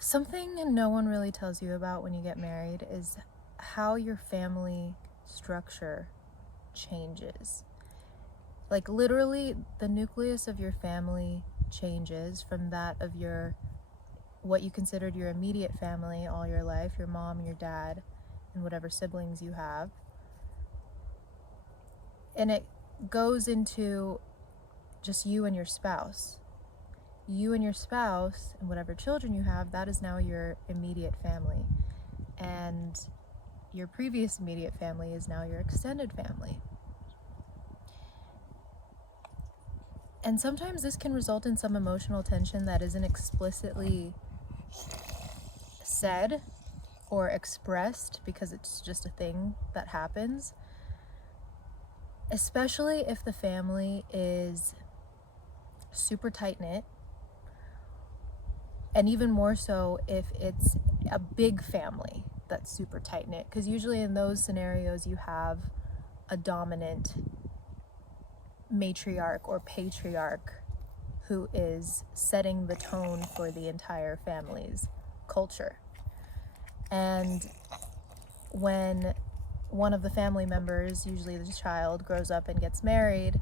Something no one really tells you about when you get married is how your family structure changes. Like, literally, the nucleus of your family changes from that of what you considered your immediate family all your life, your mom, your dad, and whatever siblings you have. And it goes into just you and your spouse. You and your spouse and whatever children you have, that is now your immediate family. And your previous immediate family is now your extended family. And sometimes this can result in some emotional tension that isn't explicitly said or expressed because it's just a thing that happens. Especially if the family is super tight-knit, and even more so if it's a big family that's super tight-knit, because usually in those scenarios you have a dominant matriarch or patriarch who is setting the tone for the entire family's culture. And when one of the family members, usually the child, grows up and gets married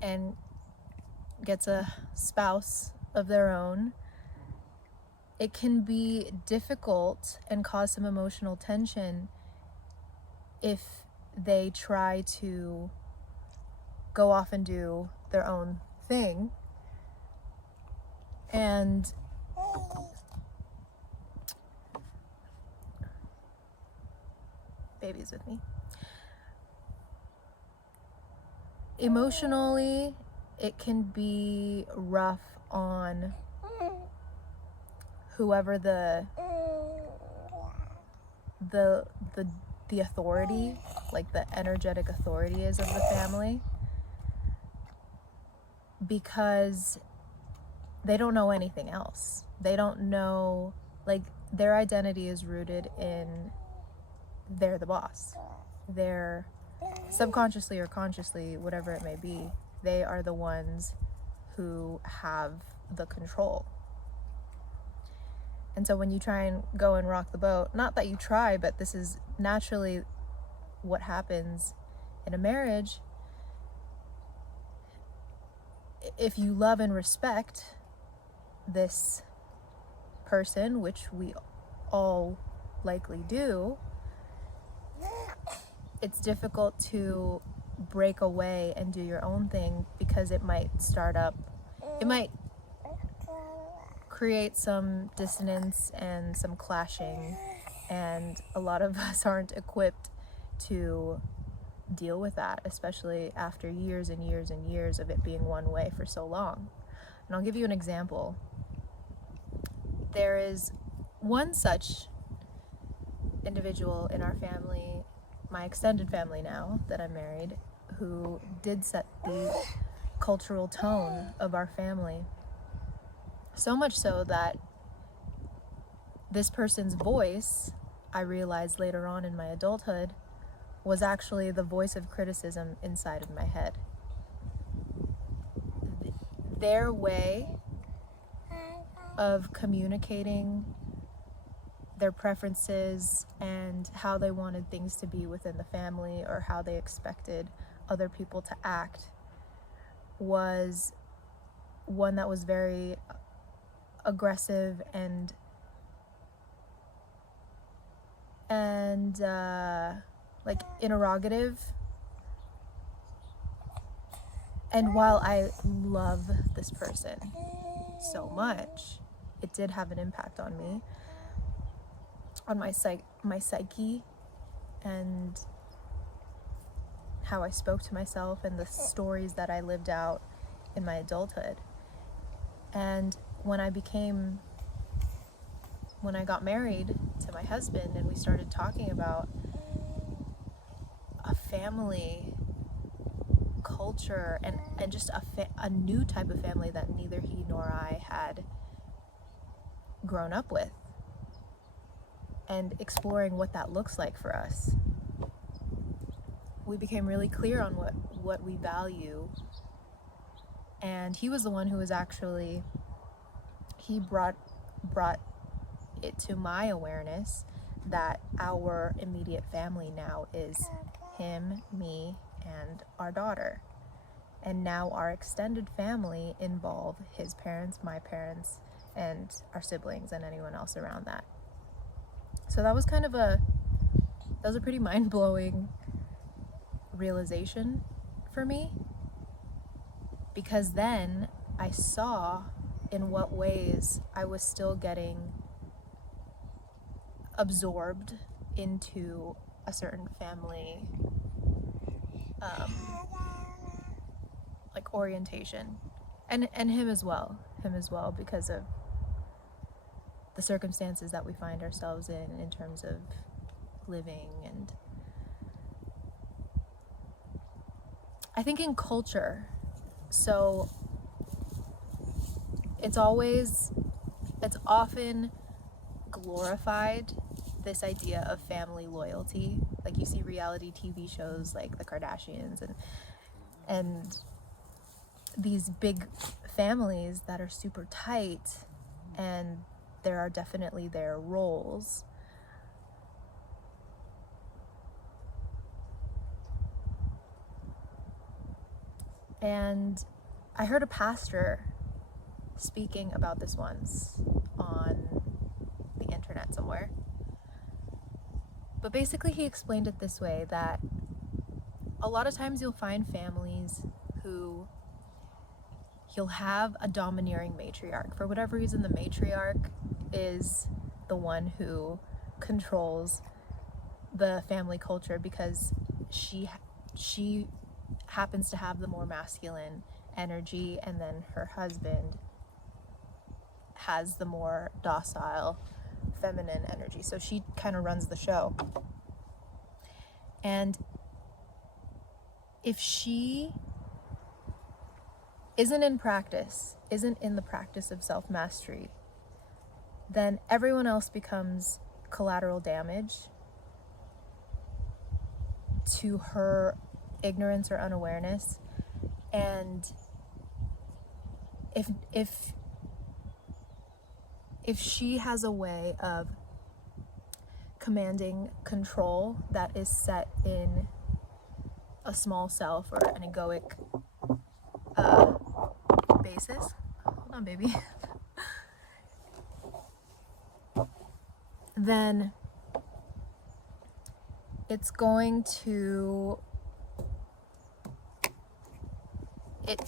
and gets a spouse of their own, it can be difficult and cause some emotional tension if they try to go off and do their own thing. And baby's with me. Emotionally, it can be rough on whoever the authority, like the energetic authority is of the family, because they don't know anything else. They don't know, like, their identity is rooted in they're the boss. They're subconsciously or consciously, whatever it may be, they are the ones who have the control. And so when you try and go and rock the boat, not that you try, but this is naturally what happens in a marriage. If you love and respect this person, which we all likely do, it's difficult to break away and do your own thing, because it might create some dissonance and some clashing, and a lot of us aren't equipped to deal with that, especially after years and years and years of it being one way for so long. And I'll give you an example. There is one such individual in our family, my extended family now that I'm married, who did set the cultural tone of our family. So much so that this person's voice, I realized later on in my adulthood, was actually the voice of criticism inside of my head. Their way of communicating their preferences and how they wanted things to be within the family, or how they expected other people to act, was one that was very aggressive and like interrogative. And while I love this person so much, it did have an impact on me, on my psyche, and how I spoke to myself, and the stories that I lived out in my adulthood. And when I got married to my husband, and we started talking about a family culture and just a new type of family that neither he nor I had grown up with, and exploring what that looks like for us, we became really clear on what we value. And he was the one who was actually, he brought brought it to my awareness that our immediate family now is him, me, and our daughter. And now our extended family involve his parents, my parents, and our siblings, and anyone else around that. So that was a pretty mind-blowing realization for me, because then I saw in what ways I was still getting absorbed into a certain family like orientation, and him as well, because of the circumstances that we find ourselves in terms of living. And I think in culture, so it's often glorified, this idea of family loyalty. Like, you see reality TV shows like the Kardashians and these big families that are super tight, and there are definitely their roles. And I heard a pastor speaking about this once on the internet somewhere. But basically he explained it this way, that a lot of times you'll find families who you'll have a domineering matriarch. For whatever reason, the matriarch is the one who controls the family culture because she happens to have the more masculine energy, and then her husband has the more docile feminine energy. So she kind of runs the show. And if she isn't in the practice of self-mastery, then everyone else becomes collateral damage to her ignorance or unawareness. And if she has a way of commanding control that is set in a small self or an egoic basis, hold on baby, then it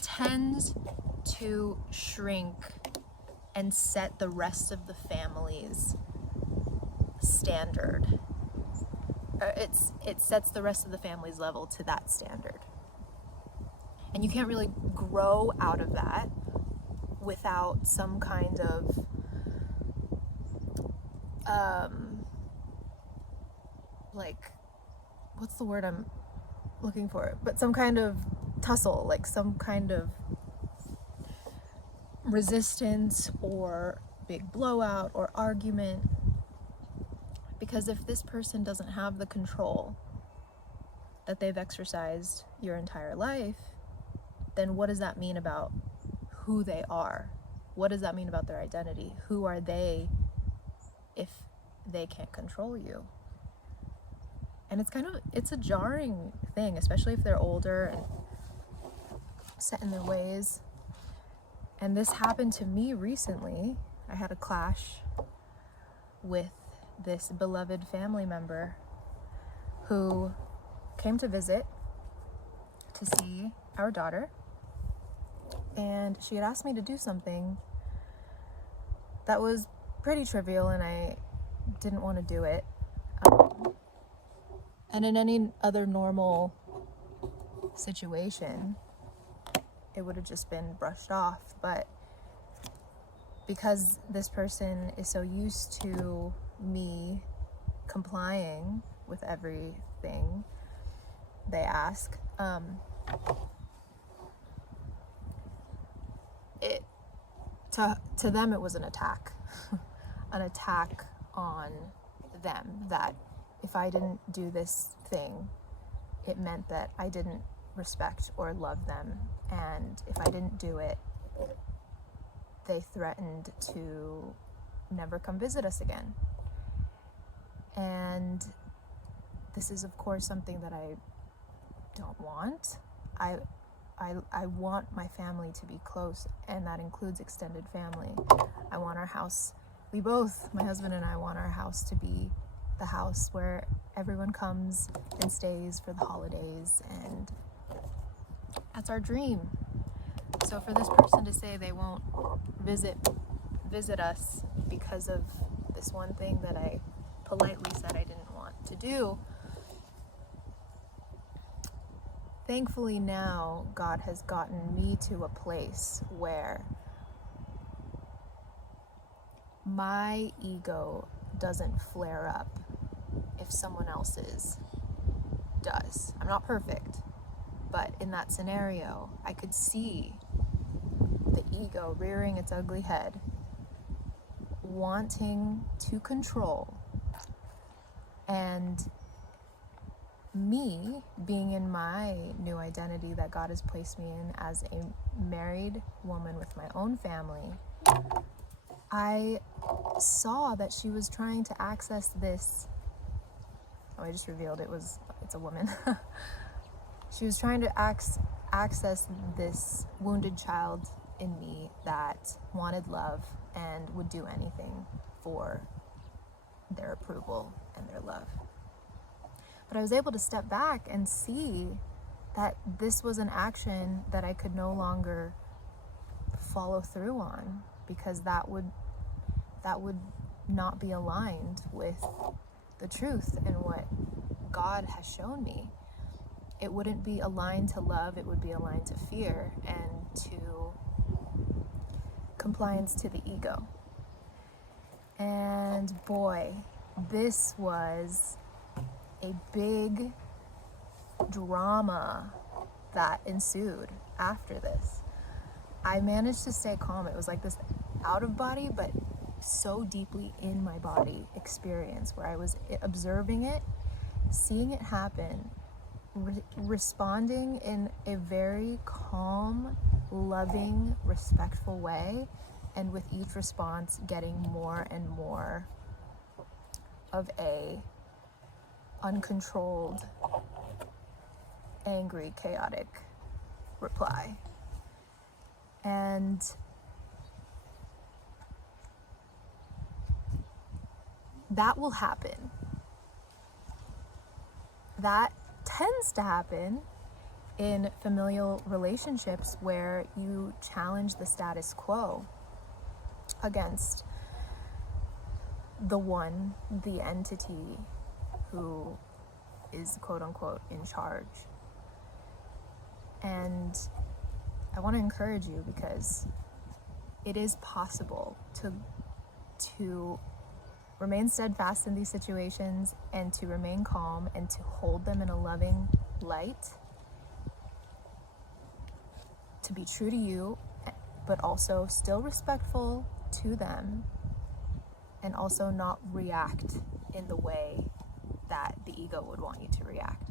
tends to shrink and set the rest of the family's standard. It sets the rest of the family's level to that standard. And you can't really grow out of that without some kind of like, what's the word I'm looking for? But some kind of tussle, like some kind of resistance or big blowout or argument. Because if this person doesn't have the control that they've exercised your entire life, then what does that mean about who they are? What does that mean about their identity? Who are they if they can't control you? And it's a jarring thing, especially if they're older and set in their ways. And this happened to me recently. I had a clash with this beloved family member who came to visit to see our daughter. And she had asked me to do something that was pretty trivial, and I didn't want to do it. And in any other normal situation, it would have just been brushed off. But because this person is so used to me complying with everything they ask, to them it was an attack. An attack on them, that if I didn't do this thing, it meant that I didn't respect or love them, and if I didn't do it, they threatened to never come visit us again. And this is, of course, something that I don't want. I want my family to be close, and that includes extended family. I want our house, we both, my husband and I, want our house to be the house where everyone comes and stays for the holidays, and that's our dream. So for this person to say they won't visit us because of this one thing that I politely said I didn't want to do, thankfully now God has gotten me to a place where my ego doesn't flare up if someone else's does. I'm not perfect, but in that scenario, I could see the ego rearing its ugly head, wanting to control, and me being in my new identity that God has placed me in as a married woman with my own family. I saw that she was trying to access this. Oh, I just revealed it's a woman. She was trying to access this wounded child in me that wanted love and would do anything for their approval and their love. But I was able to step back and see that this was an action that I could no longer follow through on, because that would not be aligned with the truth and what God has shown me. It wouldn't be aligned to love, it would be aligned to fear and to compliance to the ego. And boy, this was a big drama that ensued after this. I managed to stay calm. It was like this out of body, but so deeply in my body experience where I was observing it, seeing it happen, responding in a very calm, loving, respectful way, and with each response getting more and more of a uncontrolled, angry, chaotic reply. And that will happen. That tends to happen in familial relationships where you challenge the status quo against the entity who is quote unquote in charge. And I want to encourage you, because it is possible to remain steadfast in these situations and to remain calm and to hold them in a loving light, to be true to you, but also still respectful to them, and also not react in the way that the ego would want you to react.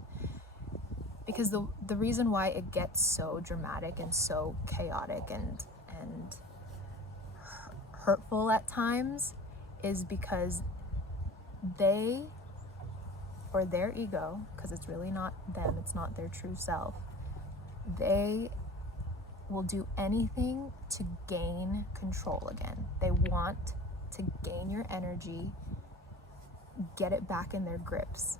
Because the reason why it gets so dramatic and so chaotic and hurtful at times is because they, or their ego, because it's really not them, it's not their true self, they will do anything to gain control again. They want to gain your energy, get it back in their grips.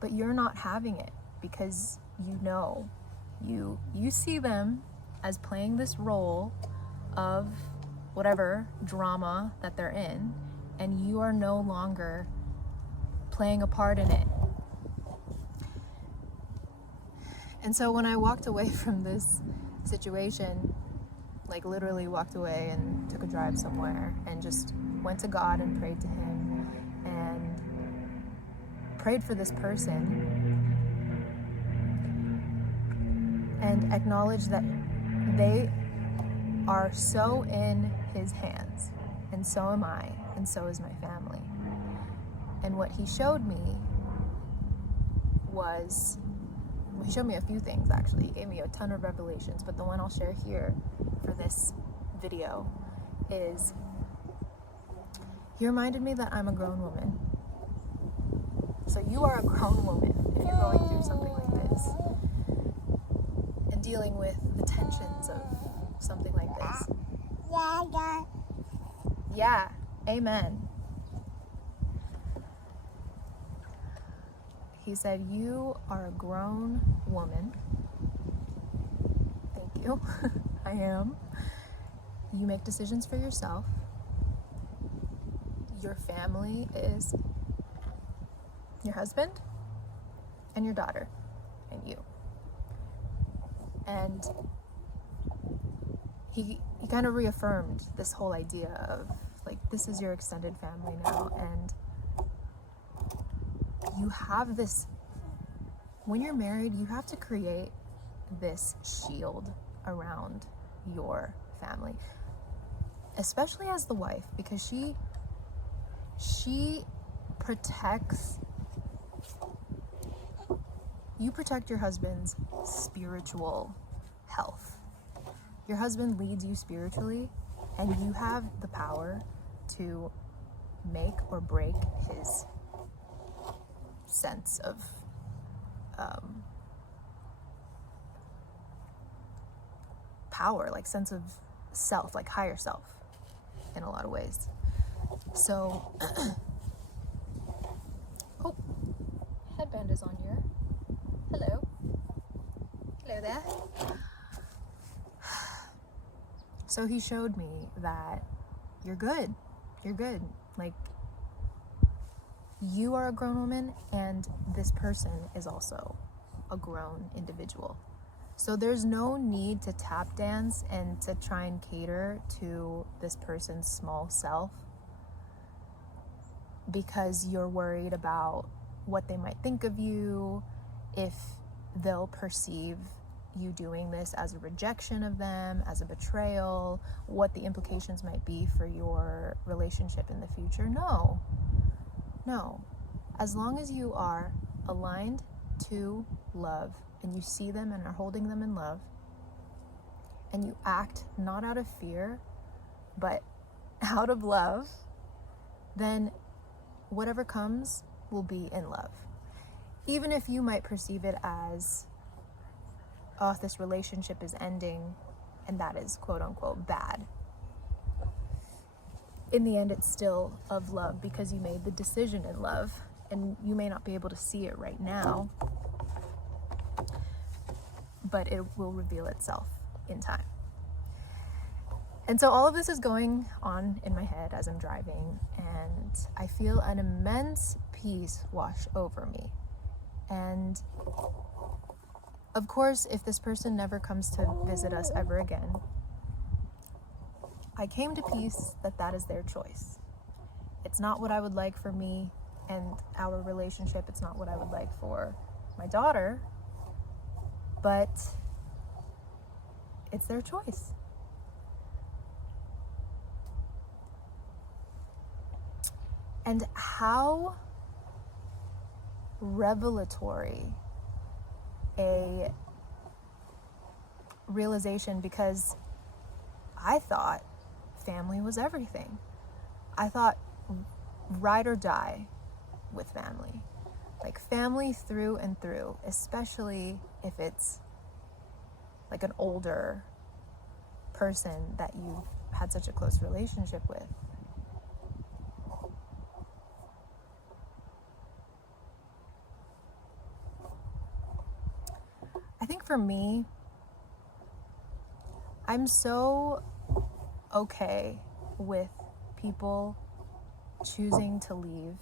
But you're not having it, because you see them as playing this role of whatever drama that they're in, and you are no longer playing a part in it. And so when I walked away from this situation, like literally walked away and took a drive somewhere and just went to God and prayed to Him and prayed for this person and acknowledged that they are so in His hands, and so am I, and so is my family. And what He showed me was, He showed me a few things actually. He gave me a ton of revelations, but the one I'll share here for this video is He reminded me that I'm a grown woman. So you are a grown woman if you're going through something like this and dealing with the tensions of something like this. Yeah, amen. He said, you are a grown woman. Thank you. I am. You make decisions for yourself. Your family is your husband and your daughter and you. And he kind of reaffirmed this whole idea of like, this is your extended family now, and you have this, when you're married, you have to create this shield around your family, especially as the wife, because she protects, you protect your husband's spiritual health. Your husband leads you spiritually, and you have the power to make or break his sense of power, like sense of self, like higher self in a lot of ways. So, oh, headband is on here. Hello. Hello there. So he showed me that you're good. You're good. Like, you are a grown woman, and this person is also a grown individual. So there's no need to tap dance and to try and cater to this person's small self because you're worried about what they might think of you, if they'll perceive you doing this as a rejection of them, as a betrayal, what the implications might be for your relationship in the future. No. As long as you are aligned to love and you see them and are holding them in love, and you act not out of fear, but out of love, then whatever comes will be in love. Even if you might perceive it as, oh, this relationship is ending, and that is quote unquote bad. In the end, it's still of love because you made the decision in love, and you may not be able to see it right now, but it will reveal itself in time. And so all of this is going on in my head as I'm driving, and I feel an immense peace wash over me. And of course, if this person never comes to visit us ever again, I came to peace that that is their choice. It's not what I would like for me and our relationship. It's not what I would like for my daughter, but it's their choice. And how revelatory a realization, because I thought family was everything. I thought ride or die with family. Like family through and through, especially if it's like an older person that you've had such a close relationship with. I think for me, I'm so okay with people choosing to leave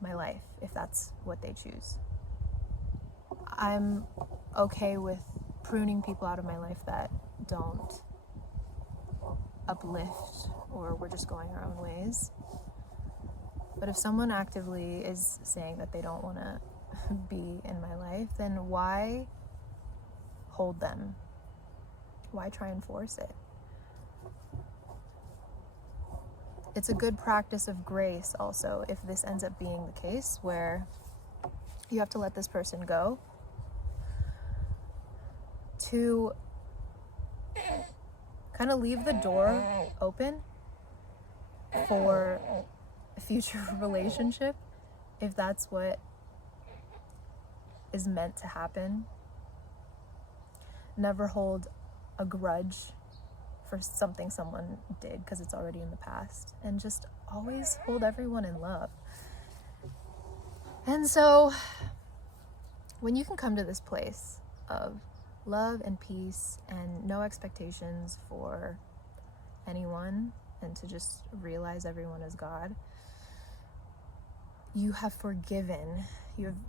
my life if that's what they choose. I'm okay with pruning people out of my life that don't uplift or we're just going our own ways. But if someone actively is saying that they don't want to be in my life, then why hold them? Why try and force it? It's a good practice of grace also if this ends up being the case where you have to let this person go, to kind of leave the door open for a future relationship, if that's what is meant to happen. Never hold a grudge for something someone did because it's already in the past, and just always hold everyone in love. And so when you can come to this place of love and peace and no expectations for anyone, and to just realize everyone is God, you have forgiven.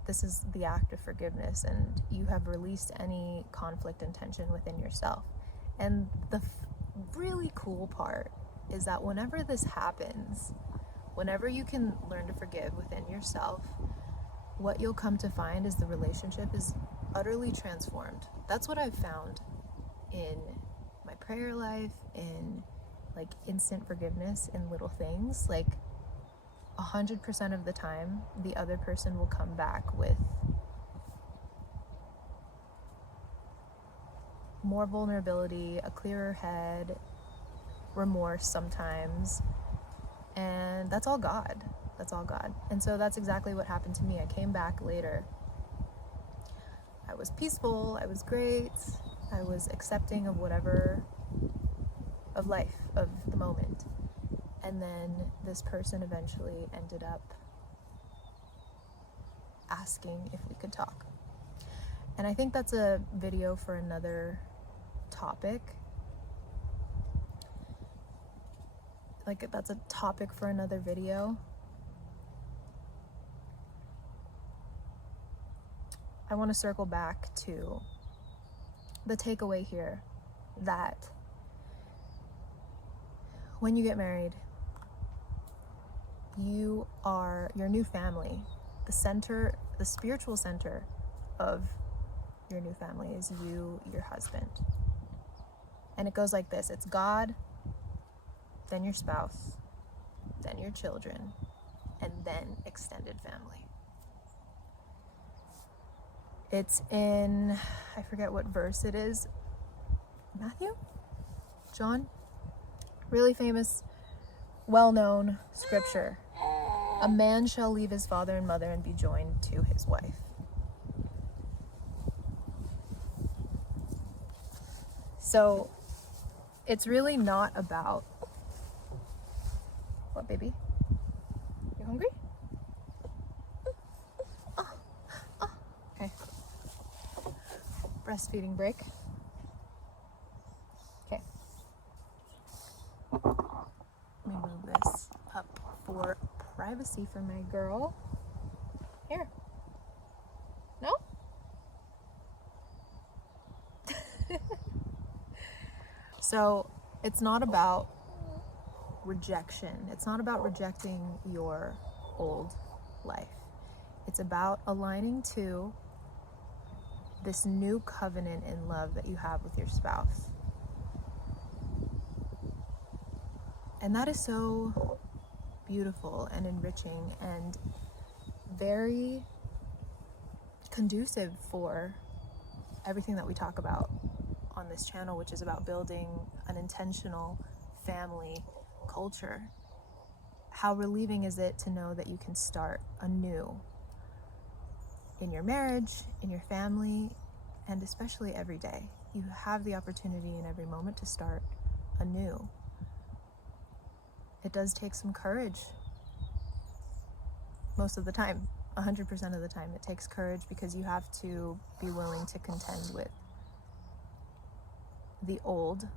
This is the act of forgiveness, and you have released any conflict and tension within yourself. And the really cool part is that whenever this happens, whenever you can learn to forgive within yourself, what you'll come to find is the relationship is utterly transformed. That's what I've found in my prayer life, in like instant forgiveness in little things. Like 100% of the time, the other person will come back with more vulnerability, a clearer head, remorse sometimes, and that's all God. That's all God. And so that's exactly what happened to me. I came back later. I was peaceful, I was great, I was accepting of whatever, of life, of the moment. And then this person eventually ended up asking if we could talk. And I think that's a video for another topic. Like, that's a topic for another video. I want to circle back to the takeaway here, that when you get married, you are your new family. The center, the spiritual center of your new family is you, your husband. And it goes like this. It's God, then your spouse, then your children, and then extended family. It's in, I forget what verse it is. Matthew? John? Really famous, well-known scripture. A man shall leave his father and mother and be joined to his wife. So it's really not about, what, baby? You hungry? Oh, okay. Breastfeeding break. Okay. Let me move this up for privacy for my girl. Here. No? So it's not about rejection. It's not about rejecting your old life. It's about aligning to this new covenant in love that you have with your spouse. And that is so beautiful and enriching and very conducive for everything that we talk about on this channel, which is about building an intentional family culture. How relieving is it to know that you can start anew in your marriage, in your family, and especially every day. You have the opportunity in every moment to start anew. It does take some courage. Most of the time, 100% of the time, it takes courage, because you have to be willing to contend with the old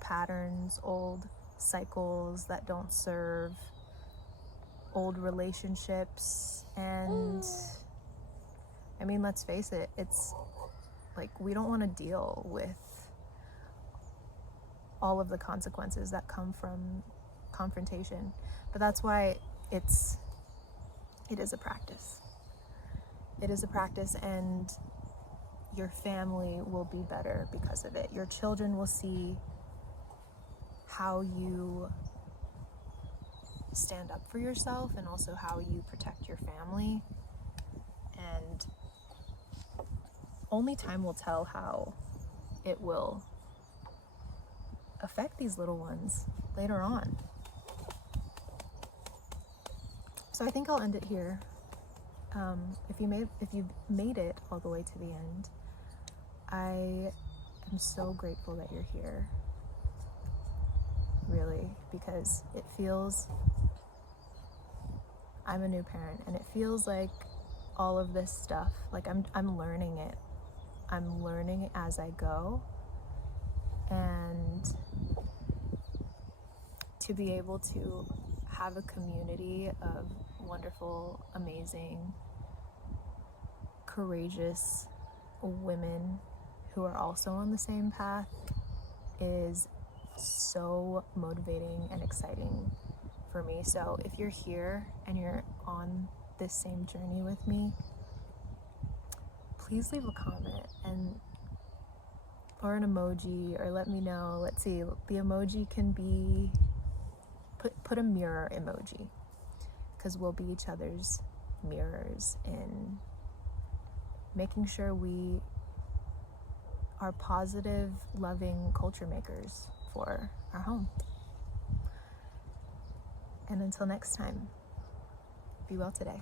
patterns, old cycles that don't serve, old relationships. And I mean, let's face it, it's like we don't want to deal with all of the consequences that come from confrontation. But that's why it is a practice. It is a practice, and your family will be better because of it. Your children will see how you stand up for yourself, and also how you protect your family. And only time will tell how it will affect these little ones later on. So I think I'll end it here. If you've made it all the way to the end, I am so grateful that you're here, really, because it feels, I'm a new parent, and it feels like all of this stuff, like I'm learning it. I'm learning as I go, and to be able to have a community of wonderful, amazing, courageous women who are also on the same path is so motivating and exciting for me. So if you're here and you're on this same journey with me, please leave a comment or an emoji, or let me know. Let's see, the emoji can be put a mirror emoji, because we'll be each other's mirrors in making sure we are positive, loving culture makers for our home. And until next time, be well today.